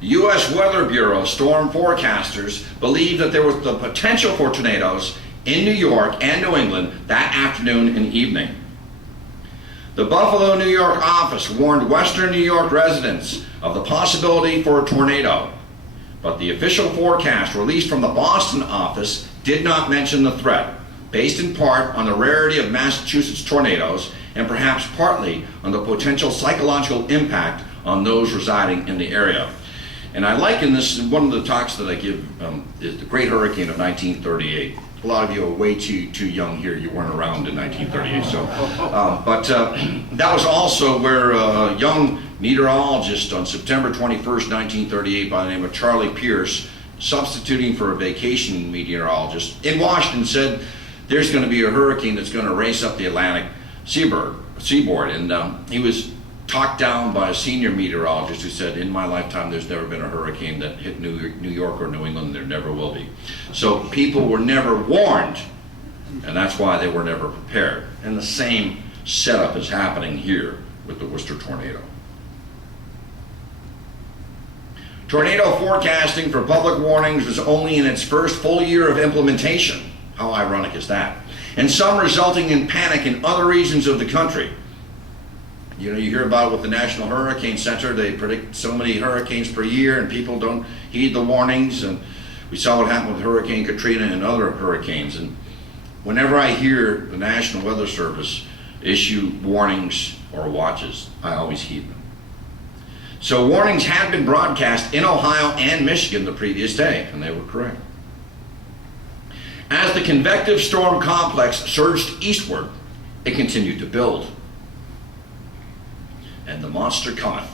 The U.S. Weather Bureau storm forecasters believe that there was the potential for tornadoes in New York and New England that afternoon and evening. The Buffalo, New York office warned Western New York residents of the possibility for a tornado, but the official forecast released from the Boston office did not mention the threat, based in part on the rarity of Massachusetts tornadoes and perhaps partly on the potential psychological impact on those residing in the area. And I liken this, one of the talks that I give is the Great Hurricane of 1938. A lot of you are way too young here. You weren't around in 1938. So, but that was also where a young meteorologist on September 21st, 1938, by the name of Charlie Pierce, substituting for a vacation meteorologist in Washington, said there's going to be a hurricane that's going to race up the Atlantic seaboard. And he was talked down by a senior meteorologist who said, in my lifetime, there's never been a hurricane that hit New York or New England. There never will be. So people were never warned, and that's why they were never prepared. And the same setup is happening here with the Worcester tornado. Tornado forecasting for public warnings was only in its first full year of implementation. How ironic is that? And some resulting in panic in other regions of the country. You know, you hear about it with the National Hurricane Center. They predict so many hurricanes per year and people don't heed the warnings. And we saw what happened with Hurricane Katrina and other hurricanes. And whenever I hear the National Weather Service issue warnings or watches, I always heed them. So warnings had been broadcast in Ohio and Michigan the previous day, and they were correct. As the convective storm complex surged eastward, it continued to build. And the monster cometh.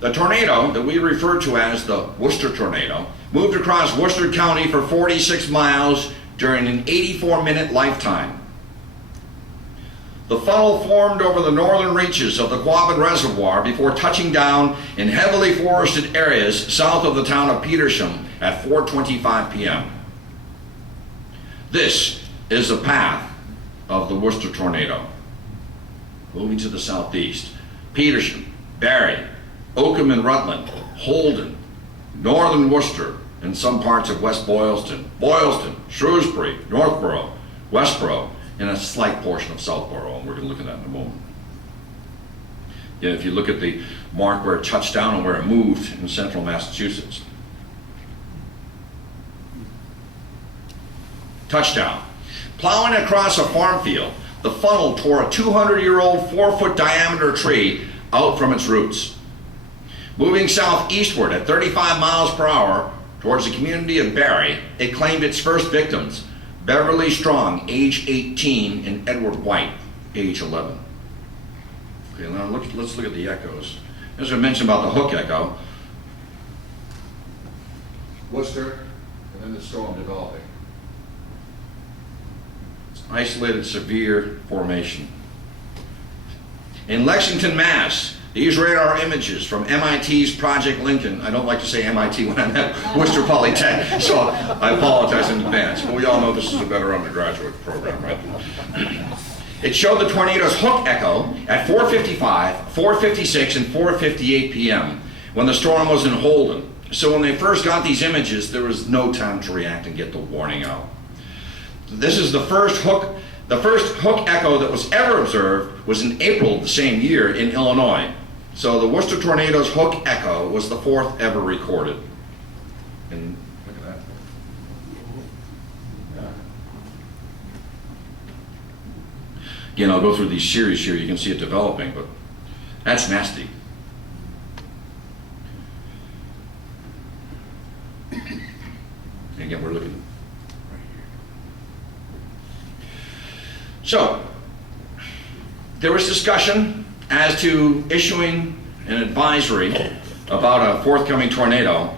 The tornado that we refer to as the Worcester Tornado moved across Worcester County for 46 miles during an 84-minute lifetime. The funnel formed over the northern reaches of the Quabbin Reservoir before touching down in heavily forested areas south of the town of Petersham at 4:25 p.m. This is the path of the Worcester Tornado. Moving to the southeast, Petersham, Barry, Oakham and Rutland, Holden, northern Worcester, and some parts of West Boylston, Shrewsbury, Northborough, Westborough, and a slight portion of Southborough, and we're going to look at that in a moment. Yeah, if you look at the mark where it touched down and where it moved in central Massachusetts. Touchdown. Plowing across a farm field, the funnel tore a 200-year-old 4-foot diameter tree out from its roots. Moving southeastward at 35 miles per hour towards the community of Barry, it claimed its first victims, Beverly Strong, age 18, and Edward White, age 11. Okay, now let's look at the echoes. As I mentioned about the hook echo, Worcester, and then the storm developing. Isolated severe formation. In Lexington, Mass, these radar images from MIT's Project Lincoln, I don't like to say MIT when I'm at Worcester Polytechnic, so I apologize in advance, but we all know this is a better undergraduate program, right? It showed the tornado's hook echo at 4:55, 4:56, and 4:58 p.m. when the storm was in Holden. So when they first got these images, there was no time to react and get the warning out. This is the first hook echo that was ever observed was in April of the same year in Illinois. So the Worcester Tornado's hook echo was the fourth ever recorded. And look at that. Yeah. Again, I'll go through these series here. You can see it developing, but that's nasty. And again, we're looking. So, there was discussion as to issuing an advisory about a forthcoming tornado.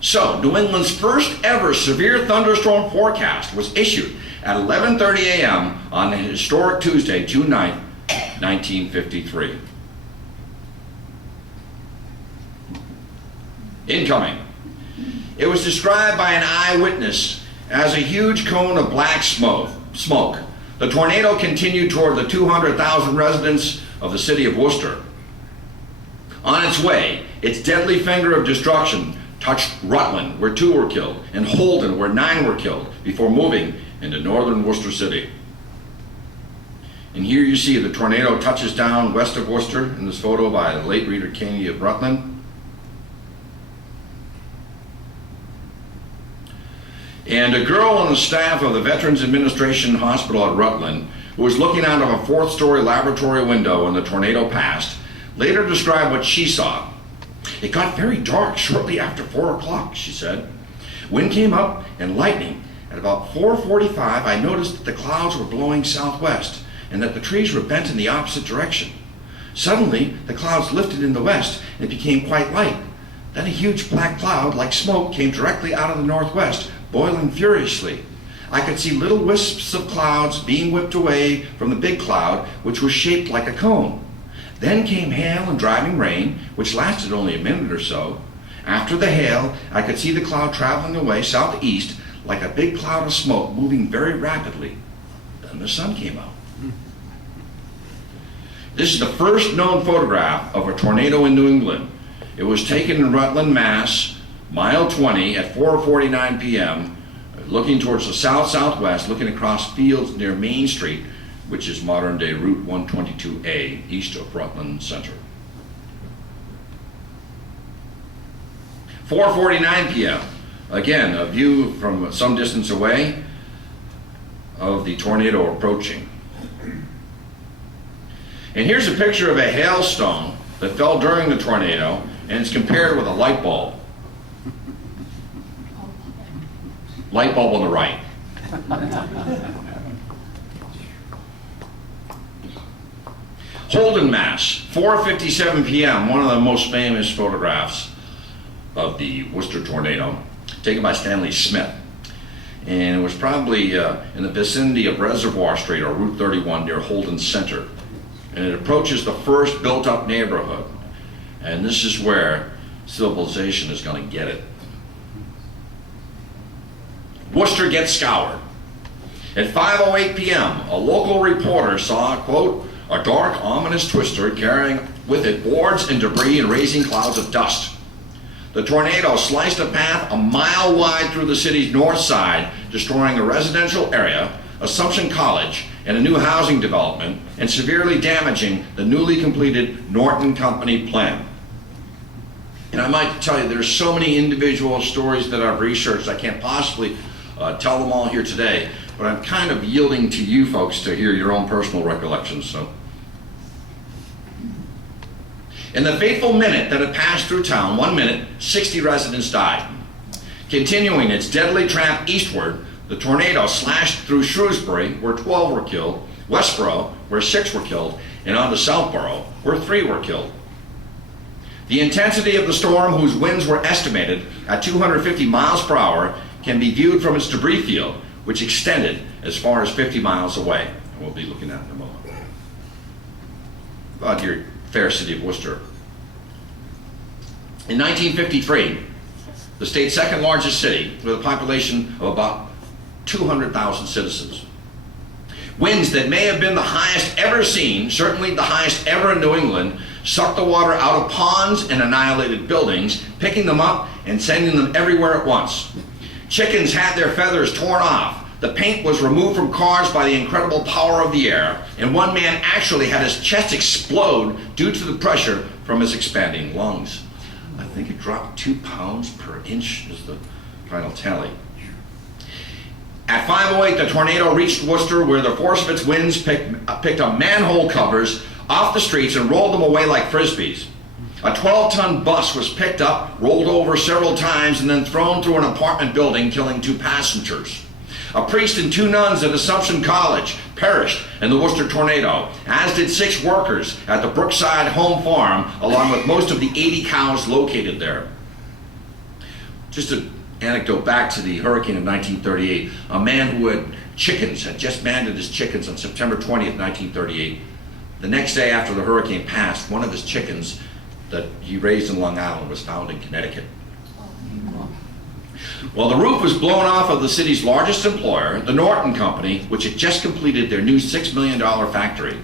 So, New England's first ever severe thunderstorm forecast was issued at 11:30 a.m. on the historic Tuesday, June 9th, 1953. Incoming. It was described by an eyewitness as a huge cone of black smoke. The tornado continued toward the 200,000 residents of the city of Worcester. On its way, its deadly finger of destruction touched Rutland, where 2 were killed, and Holden, where 9 were killed, before moving into northern Worcester City. And here you see the tornado touches down west of Worcester in this photo by the late Reader Caney of Rutland. And a girl on the staff of the Veterans Administration Hospital at Rutland, who was looking out of a 4th-story laboratory window when the tornado passed, later described what she saw. "It got very dark shortly after 4 o'clock, she said. Wind came up and lightning. At about 4:45, I noticed that the clouds were blowing southwest and that the trees were bent in the opposite direction. Suddenly, the clouds lifted in the west and it became quite light. Then a huge black cloud, like smoke, came directly out of the northwest, boiling furiously. I could see little wisps of clouds being whipped away from the big cloud, which was shaped like a cone. Then came hail and driving rain, which lasted only a minute or so. After the hail, I could see the cloud traveling away southeast like a big cloud of smoke moving very rapidly. Then the sun came out." This is the first known photograph of a tornado in New England. It was taken in Rutland, Mass, mile 20 at 4:49 p.m., looking towards the south-southwest, looking across fields near Main Street, which is modern-day Route 122A, east of Rutland Center. 4:49 p.m. Again, a view from some distance away of the tornado approaching. And here's a picture of a hailstone that fell during the tornado, and it's compared with a light bulb. Light bulb on the right. Holden, Mass, 4:57 p.m., one of the most famous photographs of the Worcester tornado, taken by Stanley Smith. And it was probably in the vicinity of Reservoir Street or Route 31 near Holden Center. And it approaches the first built-up neighborhood. And this is where civilization is going to get it. Worcester gets scoured. At 5:08 p.m., a local reporter saw, quote, "a dark, ominous twister carrying with it boards and debris and raising clouds of dust. The tornado sliced a path a mile wide through the city's north side, destroying a residential area, Assumption College, and a new housing development, and severely damaging the newly completed Norton Company plan." And I might tell you, there's so many individual stories that I've researched, I can't possibly tell them all here today, but I'm kind of yielding to you folks to hear your own personal recollections. So, in the fateful minute that it passed through town, 1 minute, 60 residents died. Continuing its deadly tramp eastward, the tornado slashed through Shrewsbury, where 12 were killed, Westboro, where 6 were killed, and on to Southborough, where 3 were killed. The intensity of the storm, whose winds were estimated at 250 miles per hour, can be viewed from its debris field, which extended as far as 50 miles away. And we'll be looking at it in a moment. About your fair city of Worcester. In 1953, the state's second largest city, with a population of about 200,000 citizens. Winds that may have been the highest ever seen, certainly the highest ever in New England, sucked the water out of ponds and annihilated buildings, picking them up and sending them everywhere at once. Chickens had their feathers torn off. The paint was removed from cars by the incredible power of the air, and one man actually had his chest explode due to the pressure from his expanding lungs. I think it dropped 2 pounds per inch is the final tally. At 5:08, the tornado reached Worcester, where the force of its winds picked up manhole covers off the streets and rolled them away like frisbees. A 12-ton bus was picked up, rolled over several times, and then thrown through an apartment building, killing 2 passengers. A priest and 2 nuns at Assumption College perished in the Worcester tornado, as did 6 workers at the Brookside Home Farm, along with most of the 80 cows located there. Just an anecdote back to the hurricane of 1938. A man who had chickens, had just landed his chickens on September 20th, 1938. The next day after the hurricane passed, one of his chickens that he raised in Long Island was found in Connecticut. Well, the roof was blown off of the city's largest employer, the Norton Company, which had just completed their new $6 million factory.